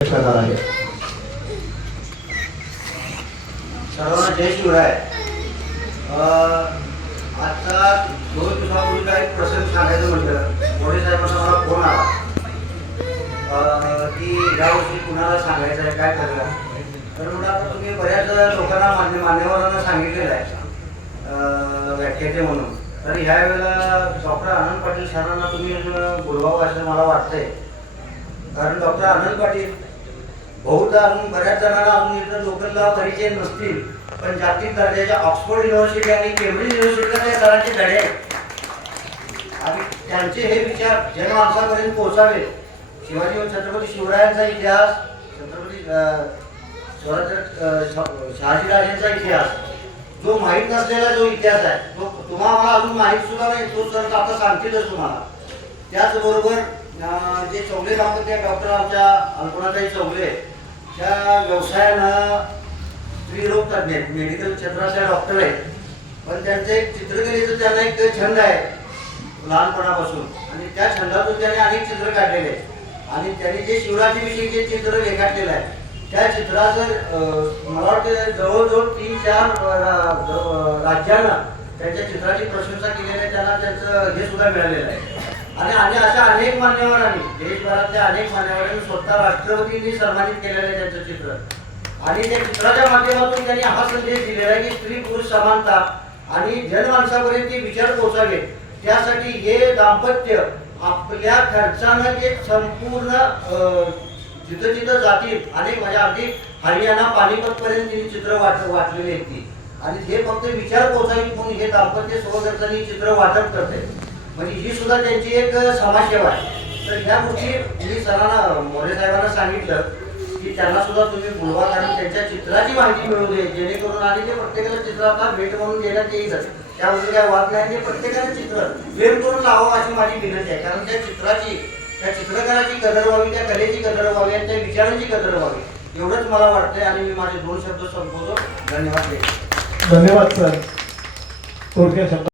करणार आहे. सर्वांना जय शिवराय. आता 2 दिवसापूर्वी काही प्रसंग सांगायचं म्हटलं, मोरे साहेबांना मला फोन आला की यावर्षी कुणाला सांगायचं आहे, काय करणार. तर म्हणून आता तुम्ही बऱ्याच लोकांना मान्यवरांना सांगितलेलं आहे व्याख्याते म्हणून. तर ह्या वेळेला डॉक्टर आनंद पाटील सरांना तुम्ही बोलवावं असं मला वाटतंय. कारण डॉक्टर आनंद पाटील बहुधा अजून बऱ्याच जणांना अजून इथं लोकलला परिचय नसतील, पण जागतिक दर्जाच्या ऑक्सफोर्ड युनिव्हर्सिटी आणि केम्ब्रिज युनिव्हर्सिटीला त्या सरांचे धडे आहेत आणि त्यांचे हे विचार जनमानसापर्यंत पोहोचावे. शिवाजी छत्रपती शिवरायांचा इतिहास, छत्रपती शहाजीराजांचा इतिहास, जो माहीत नसलेला जो इतिहास आहे, तो तुम्हाला अजून माहीत सुद्धा नाही, तो सर आता सांगतीलच तुम्हाला. त्याचबरोबर जे चौगले दाम्पत्य डॉक्टर आमच्या अल्पनाताई चौगले त्या व्यवसायानं स्त्रीरोग तज्ञ आहेत, मेडिकल क्षेत्रातल्या डॉक्टर आहेत, पण त्यांचं एक चित्रकलेचं त्यांना एक छंद आहे लहानपणापासून आणि त्या छंदातून त्याने अनेक चित्र काढलेले आहेत. आणि त्यांनी जे शिवराजीविषयी चित्र रेखाटलेलं आहे त्या चित्राचं मला वाटतं जवळजवळ 3-4 राज्यांना त्यांच्या चित्राची प्रशंसा केलेली आहे. त्यांना त्यांचं हे सुद्धा मिळालेलं आहे. आणि अशा अनेक मान्यवरांनी, देशभरातल्या अनेक मान्यवरांनी स्वतः राष्ट्रपतींनी सन्मानित केलेलं आहे त्यांचं चित्र. आणि त्या चित्राच्या माध्यमातून त्यांनी हा संदेश दिलेला आहे की स्त्री पुरुष समानता आणि जनमानसापर्यंत ते विचार पोहोचावे. त्यासाठी हे दाम्पत्य आपल्या खर्चानं ते संपूर्ण जिथं जिथं जातील, अनेक म्हणजे अगदी हरियाणा पानिपत पर्यंत तिने चित्र वाचलेली आहेत ती. आणि हे फक्त विचार पोहोचावी म्हणून हे दाम्पत्य स्वखर्चाने चित्र वाटप करते. म्हणजे ही सुद्धा त्यांची एक समाजसेवा आहे. तर ह्या गोष्टी मी सरांना मोरे साहेबांना सांगितलं की त्यांना सुद्धा तुम्ही बोलवा, कारण त्यांच्या चित्राची माहिती मिळू दे, जेणेकरून आणि ते प्रत्येकाला चित्र आता भेट म्हणून देण्यात येईलच, त्याबद्दल काय वाद नाही. ते प्रत्येकाने चित्र वेळ करून लावावं अशी माझी विनंती आहे. कारण त्या चित्राची, त्या चित्रकाराची कदर व्हावी, त्या कलेची कदर व्हावी आणि त्या विचारांची कदर व्हावी, एवढंच मला वाटतंय. आणि मी माझे 2 शब्द संपवतो. धन्यवाद. धन्यवाद सर. थोडक्या शब्द